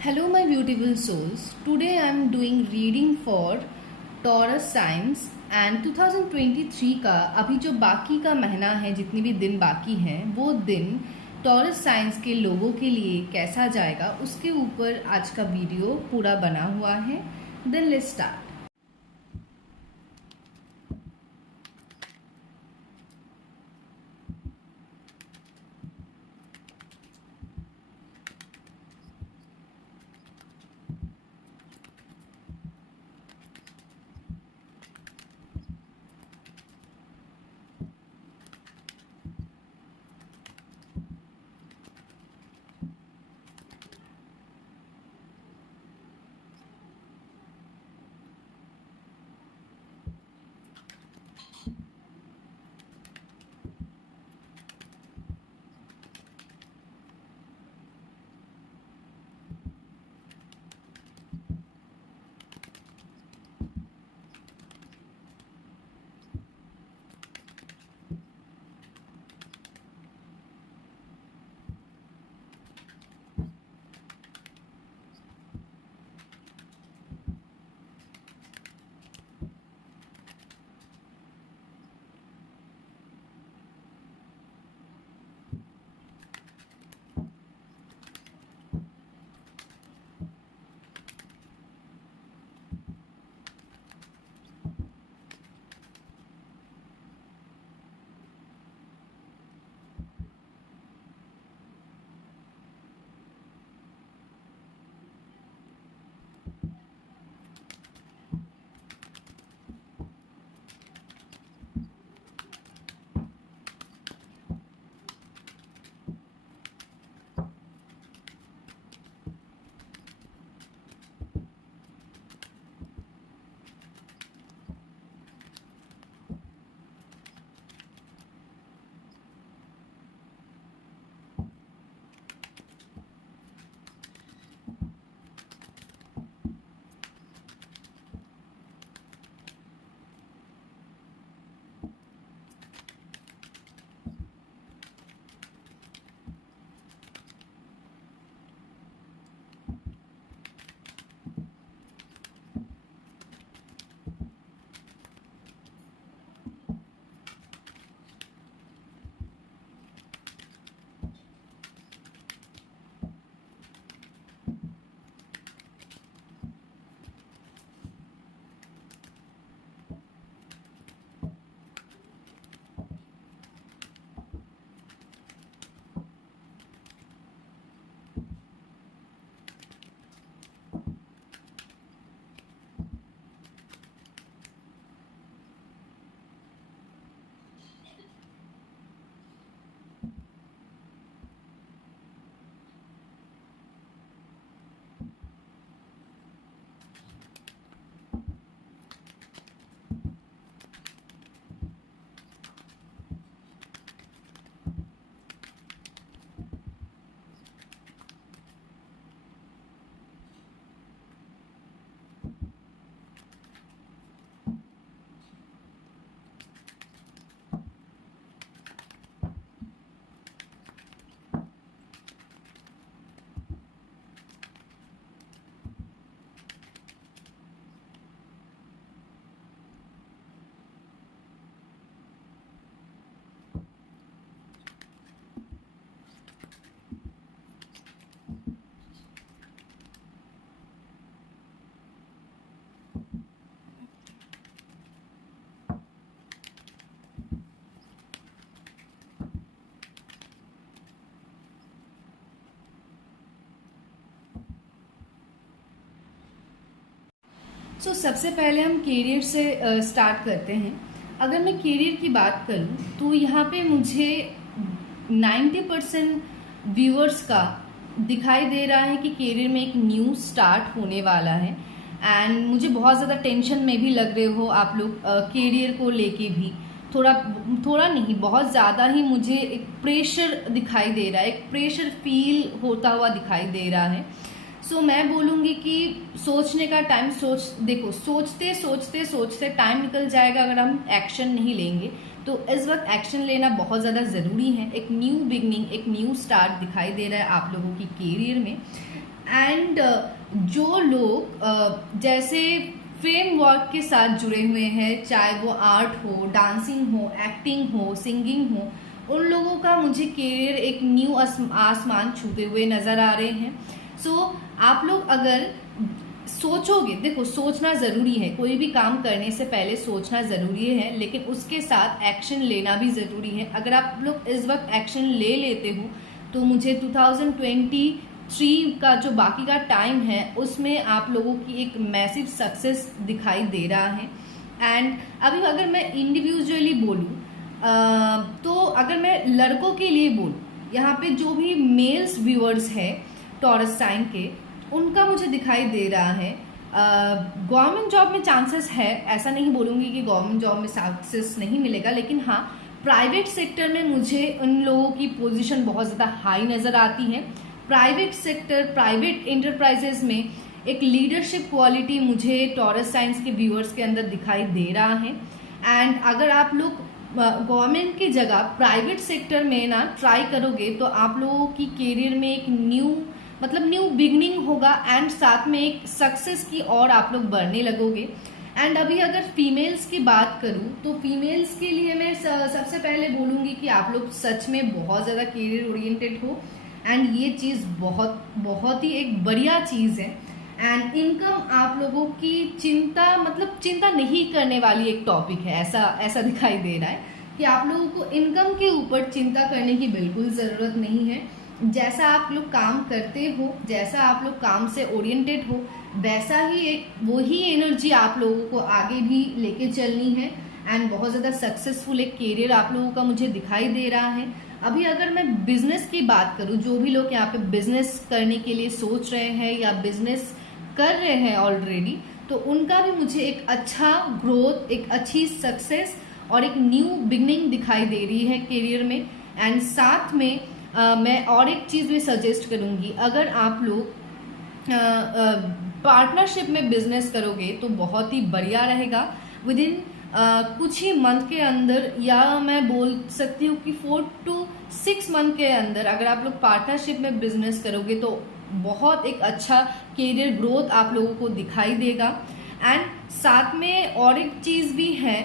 Hello, my beautiful souls. Today I am doing reading for Taurus signs and 2023 का अभी जो बाकी का महीना है, जितने भी दिन बाकी हैं, वो दिन टॉरस साइंस के लोगों के लिए कैसा जाएगा उसके ऊपर आज का वीडियो पूरा बना हुआ है. Then let's start. सबसे पहले हम कैरियर से स्टार्ट करते हैं. अगर मैं कैरियर की बात करूं तो यहाँ पे मुझे 90% व्यूअर्स का दिखाई दे रहा है कि कैरियर में एक न्यू स्टार्ट होने वाला है. एंड मुझे बहुत ज़्यादा टेंशन में भी लग रहे हो आप लोग कैरियर को लेके भी. थोड़ा नहीं, बहुत ज़्यादा ही मुझे एक प्रेशर दिखाई दे रहा है, एक प्रेशर फील होता हुआ दिखाई दे रहा है. मैं बोलूँगी कि सोचने का टाइम देखो, सोचते सोचते सोचते टाइम निकल जाएगा अगर हम एक्शन नहीं लेंगे. तो इस वक्त एक्शन लेना बहुत ज़्यादा ज़रूरी है. एक न्यू बिगनिंग, एक न्यू स्टार्ट दिखाई दे रहा है आप लोगों की कैरियर में. एंड जो लोग जैसे फ्रेमवर्क के साथ जुड़े हुए हैं, चाहे वो आर्ट हो, डांसिंग हो, एक्टिंग हो, सिंगिंग हो, उन लोगों का मुझे करियर एक न्यू आसमान छूते हुए नजर आ रहे हैं। सो आप लोग अगर सोचोगे, देखो सोचना ज़रूरी है, कोई भी काम करने से पहले सोचना ज़रूरी है, लेकिन उसके साथ एक्शन लेना भी ज़रूरी है। अगर आप लोग इस वक्त एक्शन ले लेते हो तो मुझे 2023 का जो बाकी का टाइम है उसमें आप लोगों की एक मैसिव सक्सेस दिखाई दे रहा है। एंड अभी अगर मैं इंडिविजुअली बोलूँ तो अगर मैं लड़कों के लिए बोलूँ, यहाँ पे जो भी मेल्स व्यूअर्स है टॉरस साइन के, उनका मुझे दिखाई दे रहा है गवर्नमेंट जॉब में चांसेस है, ऐसा नहीं बोलूँगी कि गवर्नमेंट जॉब में सक्सेस नहीं मिलेगा, लेकिन हाँ प्राइवेट सेक्टर में मुझे उन लोगों की पोजीशन बहुत ज़्यादा हाई नज़र आती है। प्राइवेट सेक्टर, प्राइवेट इंटरप्राइजेस में एक लीडरशिप क्वालिटी मुझे टॉरस साइंस के व्यूअर्स के अंदर दिखाई दे रहा है। एंड अगर आप लोग गवर्नमेंट की जगह प्राइवेट सेक्टर में ना ट्राई करोगे तो आप लोगों की करियर में एक न्यू बिगनिंग होगा एंड साथ में एक सक्सेस की और आप लोग बढ़ने लगोगे। एंड अभी अगर फीमेल्स की बात करूं तो फीमेल्स के लिए मैं सबसे पहले बोलूँगी कि आप लोग सच में बहुत ज़्यादा करियर ओरिएंटेड हो एंड ये चीज़ बहुत ही एक बढ़िया चीज़ है। एंड इनकम आप लोगों की चिंता नहीं करने वाली एक टॉपिक है, ऐसा दिखाई दे रहा है कि आप लोगों को इनकम के ऊपर चिंता करने की बिल्कुल ज़रूरत नहीं है। जैसा आप लोग काम करते हो, जैसा आप लोग काम से ओरिएंटेड हो, वैसा ही वही एनर्जी आप लोगों को आगे भी लेके चलनी है। एंड बहुत ज़्यादा सक्सेसफुल एक करियर आप लोगों का मुझे दिखाई दे रहा है। अभी अगर मैं बिजनेस की बात करूं, जो भी लोग यहाँ पे बिजनेस करने के लिए सोच रहे हैं या बिजनेस कर रहे हैं ऑलरेडी, तो उनका भी मुझे एक अच्छा ग्रोथ, एक अच्छी सक्सेस और एक न्यू बिगनिंग दिखाई दे रही है करियर में। एंड साथ में मैं और एक चीज़ भी सजेस्ट करूँगी, अगर आप लोग पार्टनरशिप में बिजनेस करोगे तो बहुत ही बढ़िया रहेगा। विद इन कुछ ही मंथ के अंदर, या मैं बोल सकती हूँ कि 4 to 6 मंथ के अंदर अगर आप लोग पार्टनरशिप में बिजनेस करोगे तो बहुत एक अच्छा करियर ग्रोथ आप लोगों को दिखाई देगा। एंड साथ में और एक चीज़ भी है,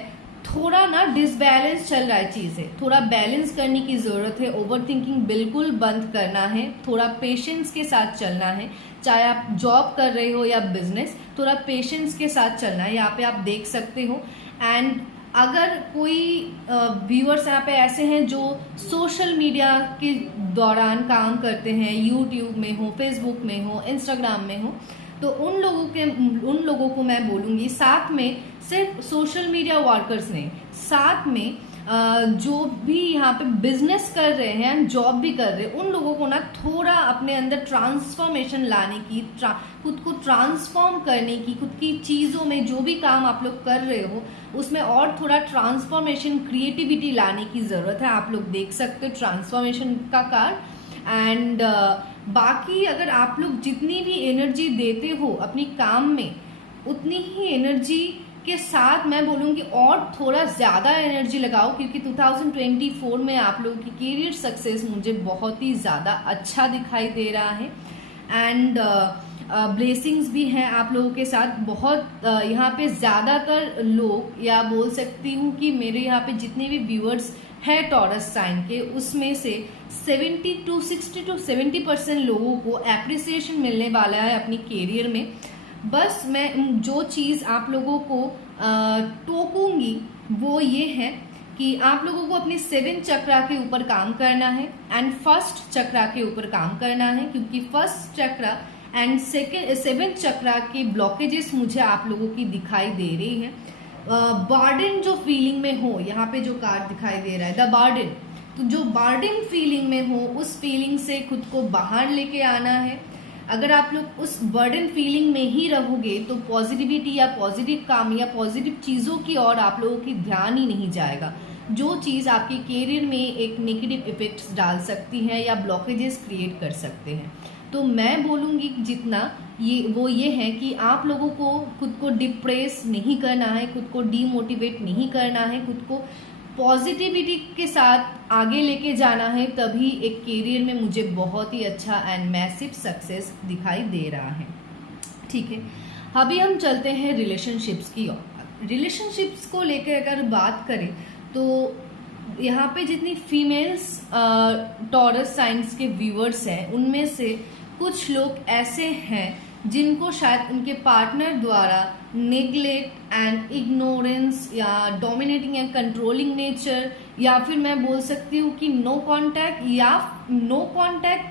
थोड़ा ना डिसबैलेंस चल रहा है चीज़ें, थोड़ा बैलेंस करने की ज़रूरत है। ओवर थिंकिंग बिल्कुल बंद करना है, थोड़ा पेशेंस के साथ चलना है। चाहे आप जॉब कर रहे हो या बिजनेस, थोड़ा पेशेंस के साथ चलना है, यहाँ पे आप देख सकते हो। एंड अगर कोई व्यूअर्स यहाँ पे ऐसे हैं जो सोशल मीडिया के दौरान काम करते हैं, यूट्यूब में हो, फेसबुक में हो, इंस्टाग्राम में हो, तो उन लोगों को मैं बोलूँगी, साथ में सिर्फ सोशल मीडिया वर्कर्स नहीं, साथ में जो भी यहाँ पे बिजनेस कर रहे हैं, जॉब भी कर रहे हैं, उन लोगों को ना थोड़ा अपने अंदर ट्रांसफॉर्मेशन लाने की, खुद को ट्रांसफॉर्म करने की, खुद की चीज़ों में जो भी काम आप लोग कर रहे हो उसमें और थोड़ा ट्रांसफॉर्मेशन, क्रिएटिविटी लाने की ज़रूरत है। आप लोग देख सकते हो ट्रांसफॉर्मेशन का कार्ड। एंड बाकी अगर आप लोग जितनी भी एनर्जी देते हो अपनी काम में, उतनी ही एनर्जी के साथ मैं बोलूँगी और थोड़ा ज़्यादा एनर्जी लगाओ, क्योंकि 2024 में आप लोगों की करियर सक्सेस मुझे बहुत ही ज़्यादा अच्छा दिखाई दे रहा है। एंड ब्लेसिंग्स भी हैं आप लोगों के साथ बहुत। यहाँ पे ज़्यादातर लोग, या बोल सकती हूँ कि मेरे यहाँ पे जितने भी व्यूअर्स है टॉरस साइन के, उसमें से 60 to 70% लोगों को एप्रिसिएशन मिलने वाला है अपनी करियर में। बस मैं जो चीज़ आप लोगों को टोकूंगी वो ये है कि आप लोगों को अपनी 7 चक्रा के ऊपर काम करना है एंड फर्स्ट चक्रा के ऊपर काम करना है, क्योंकि फर्स्ट चक्रा एंड 7 चक्रा के ब्लॉकेजेस मुझे आप लोगों की दिखाई दे रही है। बर्डन जो फीलिंग में हो, यहाँ पे जो कार्ड दिखाई दे रहा है द बर्डन, तो जो बर्डन फीलिंग में हो उस फीलिंग से खुद को बाहर लेके आना है। अगर आप लोग उस बर्डन फीलिंग में ही रहोगे तो पॉजिटिविटी या पॉजिटिव काम या पॉजिटिव चीज़ों की ओर आप लोगों की ध्यान ही नहीं जाएगा, जो चीज़ आपके करियर में एक नेगेटिव इफेक्ट्स डाल सकती है या ब्लॉकेजेस क्रिएट कर सकते हैं। तो मैं बोलूँगी कि जितना ये है कि आप लोगों को खुद को डिप्रेस नहीं करना है, खुद को डीमोटिवेट नहीं करना है, खुद को पॉजिटिविटी के साथ आगे लेके जाना है, तभी एक करियर में मुझे बहुत ही अच्छा एंड मैसिव सक्सेस दिखाई दे रहा है। ठीक है, अभी हम चलते हैं रिलेशनशिप्स की ओर। रिलेशनशिप्स को लेकर अगर बात करें तो यहाँ पे जितनी फीमेल्स टॉरस साइंस के व्यूअर्स हैं, उनमें से कुछ लोग ऐसे हैं जिनको शायद उनके पार्टनर द्वारा नेग्लेक्ट एंड इग्नोरेंस या डोमिनेटिंग एंड कंट्रोलिंग नेचर, या फिर मैं बोल सकती हूँ कि नो कांटेक्ट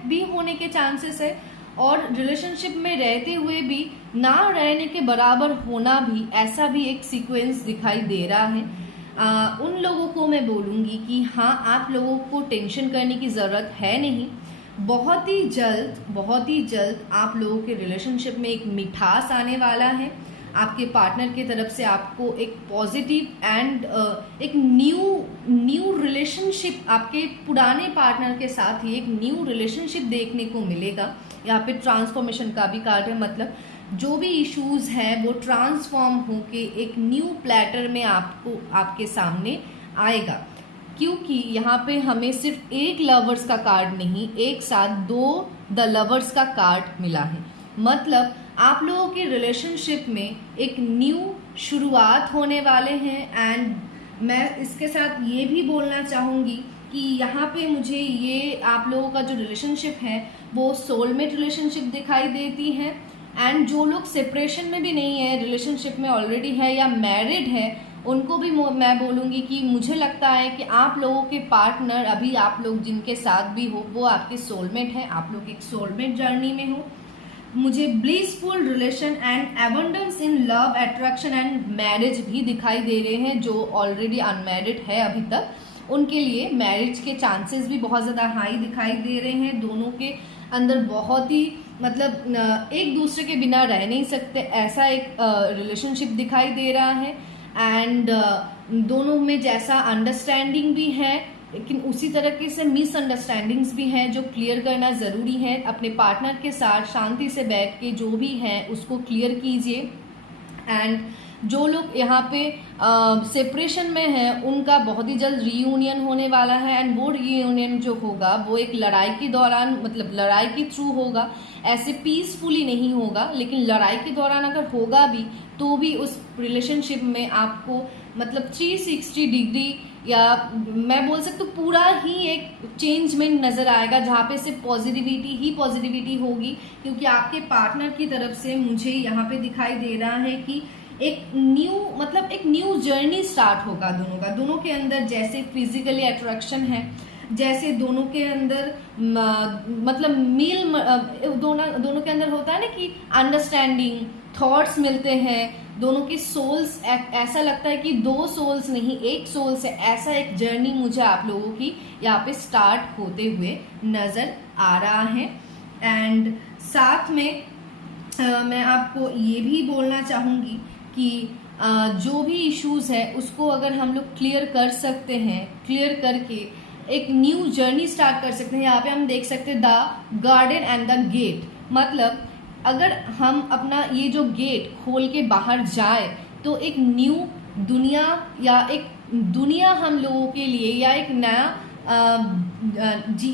भी होने के चांसेस है, और रिलेशनशिप में रहते हुए भी ना रहने के बराबर होना भी, ऐसा भी एक सीक्वेंस दिखाई दे रहा है। उन लोगों को मैं बोलूँगी कि हाँ, आप लोगों को टेंशन करने की ज़रूरत है नहीं। बहुत ही जल्द आप लोगों के रिलेशनशिप में एक मिठास आने वाला है। आपके पार्टनर की तरफ से आपको एक पॉजिटिव एंड एक न्यू रिलेशनशिप, आपके पुराने पार्टनर के साथ ही एक न्यू रिलेशनशिप देखने को मिलेगा। यहाँ पे ट्रांसफॉर्मेशन का भी कार्ड है, मतलब जो भी इश्यूज हैं वो ट्रांसफॉर्म होके एक न्यू प्लेटर में आपके सामने आएगा। क्योंकि यहाँ पे हमें सिर्फ एक लवर्स का कार्ड नहीं, एक साथ 2 द लवर्स का कार्ड मिला है। मतलब आप लोगों के रिलेशनशिप में एक न्यू शुरुआत होने वाले हैं। एंड मैं इसके साथ ये भी बोलना चाहूँगी कि यहाँ पे मुझे ये आप लोगों का जो रिलेशनशिप है वो सोलमेट रिलेशनशिप दिखाई देती है। एंड जो लोग सेपरेशन में भी नहीं है, रिलेशनशिप में ऑलरेडी है या मैरिड है, उनको भी मैं बोलूँगी कि मुझे लगता है कि आप लोगों के पार्टनर, अभी आप लोग जिनके साथ भी हो, वो आपके सोलमेट हैं। आप लोग एक सोलमेट जर्नी में हो। मुझे blissful relation and abundance in love, attraction and marriage भी दिखाई दे रहे हैं। जो ऑलरेडी अनमैरिड है अभी तक, उनके लिए मैरिज के चांसेस भी बहुत ज़्यादा हाई दिखाई दे रहे हैं। दोनों के अंदर बहुत ही मतलब एक दूसरे के बिना रह नहीं सकते, ऐसा एक रिलेशनशिप दिखाई दे रहा है। एंड दोनों में जैसा अंडरस्टैंडिंग भी है, लेकिन उसी तरीके से मिसअंडरस्टैंडिंग्स भी हैं जो क्लियर करना ज़रूरी है। अपने पार्टनर के साथ शांति से बैठ के जो भी है उसको क्लियर कीजिए। एंड जो लोग यहाँ पे सेपरेशन में हैं, उनका बहुत ही जल्द रीयूनियन होने वाला है। एंड वो रीयूनियन जो होगा वो एक लड़ाई के दौरान, मतलब लड़ाई के थ्रू होगा, ऐसे पीसफुली नहीं होगा। लेकिन लड़ाई के दौरान अगर होगा भी तो भी उस रिलेशनशिप में आपको मतलब 360 डिग्री, या मैं बोल सकती हूँ पूरा ही एक चेंजमेंट नज़र आएगा, जहाँ पे सिर्फ पॉजिटिविटी होगी। क्योंकि आपके पार्टनर की तरफ से मुझे यहाँ पे दिखाई दे रहा है कि एक न्यू जर्नी स्टार्ट होगा दोनों के अंदर। जैसे फिजिकली अट्रैक्शन है, जैसे दोनों के अंदर मतलब दोनों के अंदर होता है ना कि अंडरस्टैंडिंग, थॉट्स मिलते हैं, दोनों की सोल्स, ऐसा लगता है कि 2 सोल्स नहीं, एक सोल से, ऐसा एक जर्नी मुझे आप लोगों की यहाँ पे स्टार्ट होते हुए नज़र आ रहा है। एंड साथ में मैं आपको ये भी बोलना चाहूँगी कि जो भी इश्यूज़ है उसको अगर हम लोग क्लियर कर सकते हैं, क्लियर करके एक न्यू जर्नी स्टार्ट कर सकते हैं। यहाँ पे हम देख सकते हैं the garden and the gate, मतलब अगर हम अपना ये जो गेट खोल के बाहर जाए तो एक न्यू दुनिया, या एक दुनिया हम लोगों के लिए, या एक नया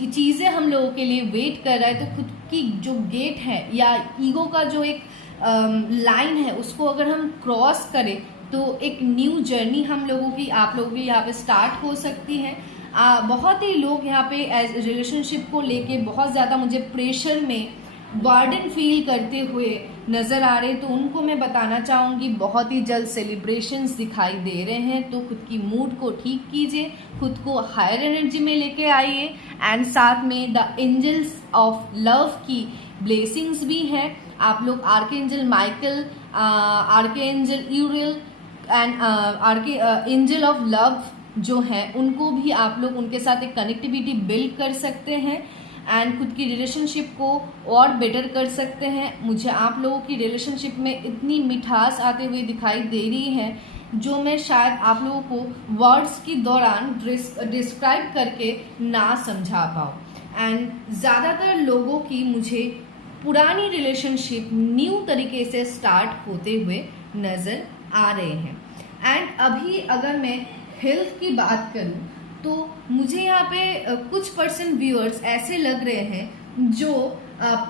चीज़ें हम लोगों के लिए वेट कर रहा है। तो खुद की जो गेट है या ईगो का जो एक लाइन है, उसको अगर हम क्रॉस करें तो एक न्यू जर्नी हम लोगों की, आप लोगों की यहाँ पे स्टार्ट हो सकती है। बहुत ही लोग यहाँ पे रिलेशनशिप को लेके बहुत ज़्यादा मुझे प्रेशर में बर्डन फील करते हुए नज़र आ रहे, तो उनको मैं बताना चाहूँगी बहुत ही जल्द सेलिब्रेशंस दिखाई दे रहे हैं। तो खुद की मूड को ठीक कीजिए, खुद को हायर एनर्जी में लेके आइए। एंड साथ में द एंजल्स ऑफ लव की ब्लेसिंग्स भी हैं। आप लोग archangel Michael, archangel यूरियल and angel of love जो हैं, उनको भी आप लोग उनके साथ एक कनेक्टिविटी बिल्ड कर सकते हैं एंड खुद की रिलेशनशिप को और बेटर कर सकते हैं। मुझे आप लोगों की रिलेशनशिप में इतनी मिठास आते हुए दिखाई दे रही है जो मैं शायद आप लोगों को वर्ड्स के दौरान डिस्क्राइब करके ना समझा पाऊँ। एंड ज़्यादातर लोगों की मुझे पुरानी रिलेशनशिप न्यू तरीके से स्टार्ट होते हुए नज़र आ रहे हैं। एंड अभी अगर मैं हेल्थ की बात करूं तो मुझे यहाँ पे कुछ % व्यूअर्स ऐसे लग रहे हैं जो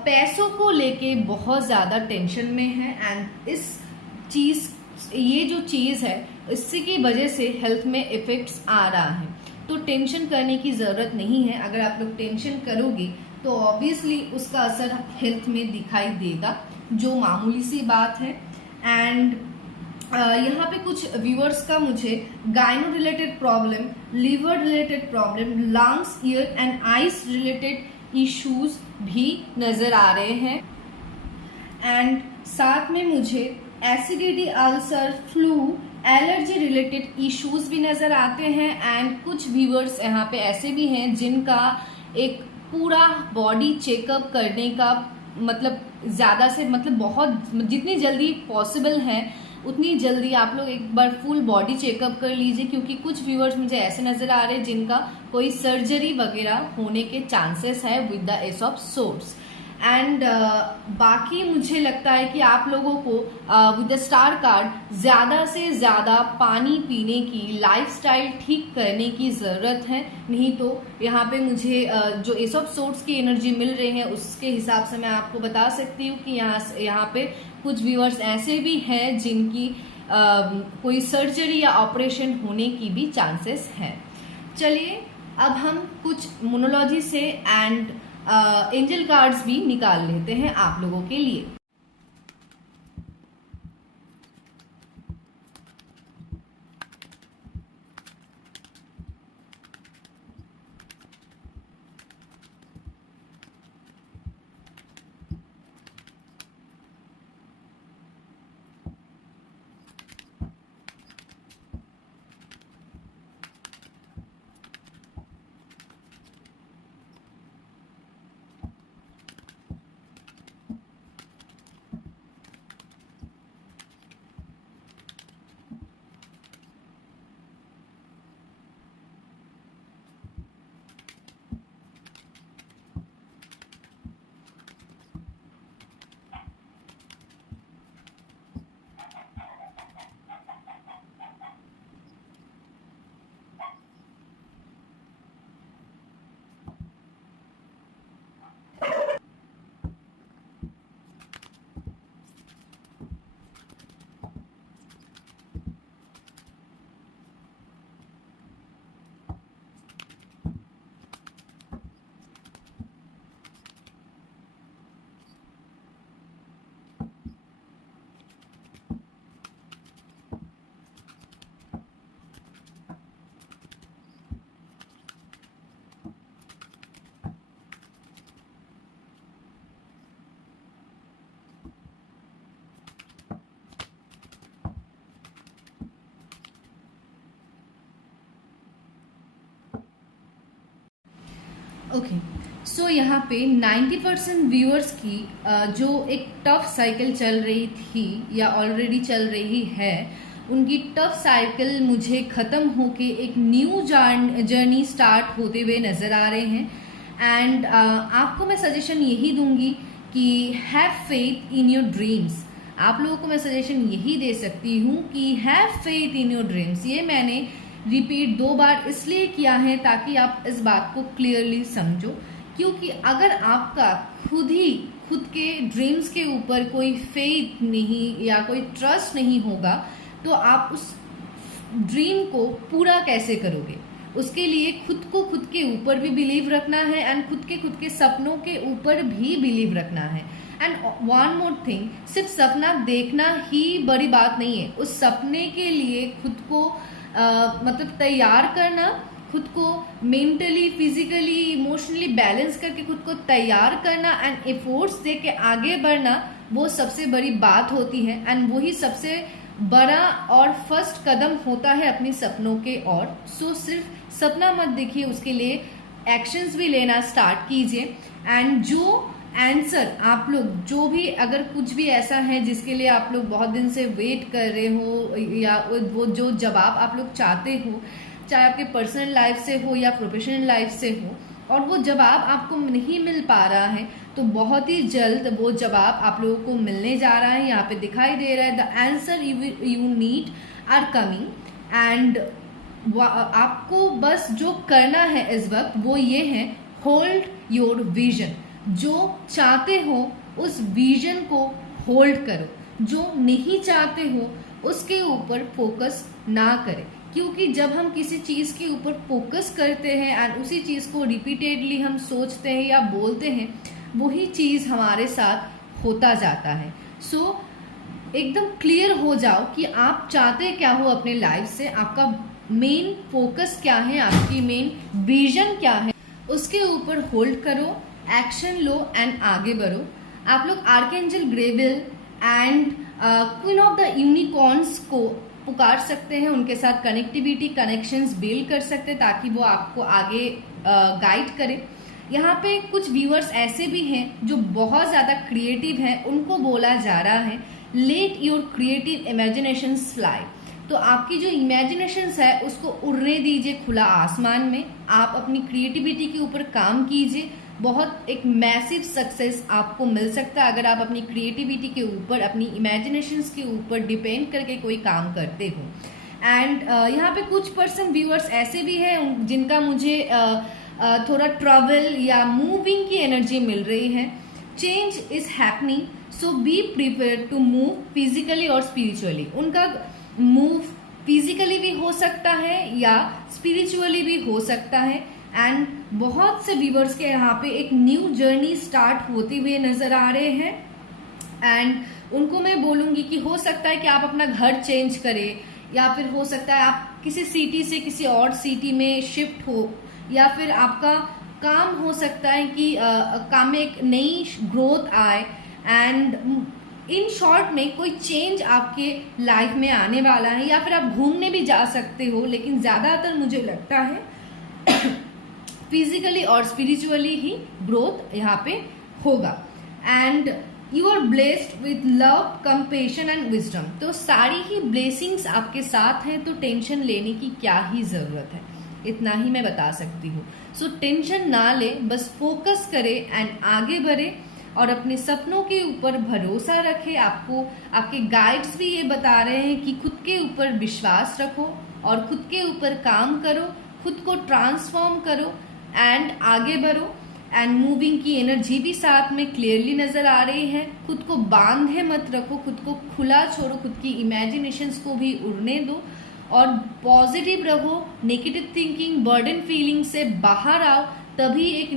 पैसों को लेके बहुत ज़्यादा टेंशन में है, एंड ये जो चीज़ है इससे की वजह से हेल्थ में इफेक्ट्स आ रहा है। तो टेंशन करने की ज़रूरत नहीं है। अगर आप लोग टेंशन करोगे तो ऑब्वियसली उसका असर हेल्थ में दिखाई देगा, जो मामूली सी बात है। एंड यहाँ पे कुछ व्यूअर्स का मुझे गायनो related problem, liver related problem, lungs, year and eyes related issues भी नज़र आ रहे हैं। एंड साथ में मुझे acidity, ulcer, flu, allergy related issues भी नज़र आते हैं। एंड कुछ व्यूअर्स यहाँ पे ऐसे भी हैं जिनका एक पूरा बॉडी चेकअप करने का मतलब ज़्यादा से मतलब बहुत जितनी जल्दी पॉसिबल है उतनी जल्दी आप लोग एक बार फुल बॉडी चेकअप कर लीजिए, क्योंकि कुछ व्यूअर्स मुझे ऐसे नज़र आ रहे हैं जिनका कोई सर्जरी वगैरह होने के चांसेस है with the S of source. And बाकी मुझे लगता है कि आप लोगों को विद द स्टार कार्ड ज़्यादा से ज़्यादा पानी पीने की, लाइफस्टाइल ठीक करने की ज़रूरत है। नहीं तो यहाँ पे मुझे जो एस ऑफ सोर्स की एनर्जी मिल रही है उसके हिसाब से मैं आपको बता सकती हूँ कि यहाँ पे कुछ व्यूअर्स ऐसे भी हैं जिनकी कोई सर्जरी या ऑपरेशन होने की भी चांसेस हैं। चलिए अब हम कुछ मोनोलॉजी से एंड एंजल कार्ड्स भी निकाल लेते हैं आप लोगों के लिए। ओके, सो यहाँ पे 90% व्यूअर्स की जो एक टफ साइकिल चल रही थी या ऑलरेडी चल रही है, उनकी टफ साइकिल मुझे ख़त्म होके एक न्यू जर्नी स्टार्ट होते हुए नज़र आ रहे हैं। एंड आपको मैं सजेशन यही दूंगी कि have faith in your dreams. आप लोगों को मैं सजेशन यही दे सकती हूँ कि have faith in your dreams. ये मैंने रिपीट 2 बार इसलिए किया है ताकि आप इस बात को क्लियरली समझो, क्योंकि अगर आपका खुद के ड्रीम्स के ऊपर कोई फेथ नहीं या कोई ट्रस्ट नहीं होगा तो आप उस ड्रीम को पूरा कैसे करोगे। उसके लिए खुद के ऊपर भी बिलीव रखना है एंड खुद के सपनों के ऊपर भी बिलीव रखना है। एंड वन मोर थिंग, सिर्फ सपना देखना ही बड़ी बात नहीं है, उस सपने के लिए खुद को मतलब तैयार करना, खुद को मेंटली, फिजिकली, इमोशनली बैलेंस करके खुद को तैयार करना एंड एफर्ट्स दे के आगे बढ़ना, वो सबसे बड़ी बात होती है। एंड वही सबसे बड़ा और फर्स्ट कदम होता है अपने सपनों के ओर। सो सिर्फ सपना मत देखिए, उसके लिए एक्शंस भी लेना स्टार्ट कीजिए। एंड जो आंसर आप लोग, जो भी अगर कुछ भी ऐसा है जिसके लिए आप लोग बहुत दिन से वेट कर रहे हो या वो जो जवाब आप लोग चाहते हो, चाहे आपके पर्सनल लाइफ से हो या प्रोफेशनल लाइफ से हो, और वो जवाब आपको नहीं मिल पा रहा है, तो बहुत ही जल्द वो जवाब आप लोगों को मिलने जा रहा है। यहाँ पे दिखाई दे रहा है the answer you need are coming. And आपको बस जो करना है इस वक्त वो ये है, होल्ड योर विजन। जो चाहते हो उस विजन को होल्ड करो, जो नहीं चाहते हो उसके ऊपर फोकस ना करें, क्योंकि जब हम किसी चीज़ के ऊपर फोकस करते हैं एंड उसी चीज़ को रिपीटेडली हम सोचते हैं या बोलते हैं, वही चीज़ हमारे साथ होता जाता है। सो एकदम क्लियर हो जाओ कि आप चाहते क्या हो अपने लाइफ से, आपका मेन फोकस क्या है, आपकी मेन विजन क्या है, उसके ऊपर होल्ड करो, एक्शन लो एंड आगे बढ़ो। आप लोग archangel Greville and queen of the unicorns को पुकार सकते हैं, उनके साथ कनेक्शंस बिल्ड कर सकते हैं ताकि वो आपको आगे गाइड करे। यहाँ पे कुछ व्यूअर्स ऐसे भी हैं जो बहुत ज़्यादा क्रिएटिव हैं, उनको बोला जा रहा है let your creative imaginations fly. तो आपकी जो इमेजिनेशंस है उसको उड़ने दीजिए खुला आसमान में, आप अपनी क्रिएटिविटी के ऊपर काम कीजिए, बहुत एक मैसिव सक्सेस आपको मिल सकता है अगर आप अपनी क्रिएटिविटी के ऊपर, अपनी इमेजिनेशंस के ऊपर डिपेंड करके कोई काम करते हो। एंड यहाँ पे कुछ पर्सन व्यूअर्स ऐसे भी हैं जिनका मुझे थोड़ा ट्रैवल या मूविंग की एनर्जी मिल रही है। Change is happening, so be prepare to move physically और स्पिरिचुअली। उनका मूव फिजिकली भी हो सकता है या स्पिरिचुअली भी हो सकता है। एंड बहुत से व्यूअर्स के यहाँ पे एक न्यू जर्नी स्टार्ट होते हुए नजर आ रहे हैं। एंड उनको मैं बोलूँगी कि हो सकता है कि आप अपना घर चेंज करें, या फिर हो सकता है आप किसी सिटी से किसी और सिटी में शिफ्ट हो, या फिर आपका काम हो सकता है कि काम में एक नई ग्रोथ आए। एंड इन शॉर्ट में कोई चेंज आपके लाइफ में आने वाला है, या फिर आप घूमने भी जा सकते हो, लेकिन ज़्यादातर मुझे लगता है फिजिकली और स्पिरिचुअली ही ग्रोथ यहाँ पे होगा। And you are blessed with love, compassion and wisdom. तो सारी ही ब्लेसिंग्स आपके साथ हैं, तो टेंशन लेने की क्या ही ज़रूरत है, इतना ही मैं बता सकती हूँ। सो टेंशन ना ले, बस फोकस करे एंड आगे बढ़े और अपने सपनों के ऊपर भरोसा रखे। आपको आपके गाइड्स भी ये बता रहे हैं कि खुद के ऊपर विश्वास रखो और खुद के ऊपर काम करो, खुद को ट्रांसफॉर्म करो एंड आगे बढ़ो। एंड मूविंग की एनर्जी भी साथ में क्लियरली नजर आ रही है। खुद को बांधे मत रखो, खुद को खुला छोड़ो, खुद की इमेजिनेशंस को भी उड़ने दो और पॉजिटिव रहो। नेगेटिव थिंकिंग, बर्डन फीलिंग से बाहर आओ, तभी एक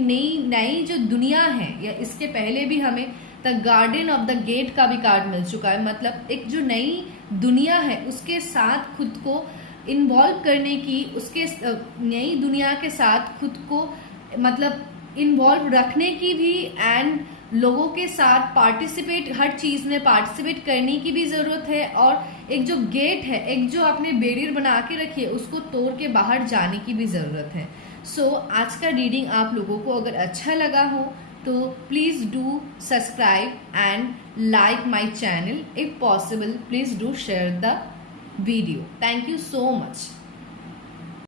नई जो दुनिया है, या इसके पहले भी हमें the garden of the gate का भी कार्ड मिल चुका है, मतलब एक जो नई दुनिया है उसके साथ खुद को इन्वॉल्व करने की, उसके नई दुनिया के साथ खुद को मतलब इन्वॉल्व रखने की भी, एंड लोगों के साथ पार्टिसिपेट, हर चीज़ में पार्टिसिपेट करने की भी ज़रूरत है। और एक जो गेट है, एक जो आपने बैरियर बना के रखी है, उसको तोड़ के बाहर जाने की भी ज़रूरत है। सो आज का रीडिंग आप लोगों को अगर अच्छा लगा हो तो please do subscribe and like my channel. If possible, please do share the video. Thank you so much.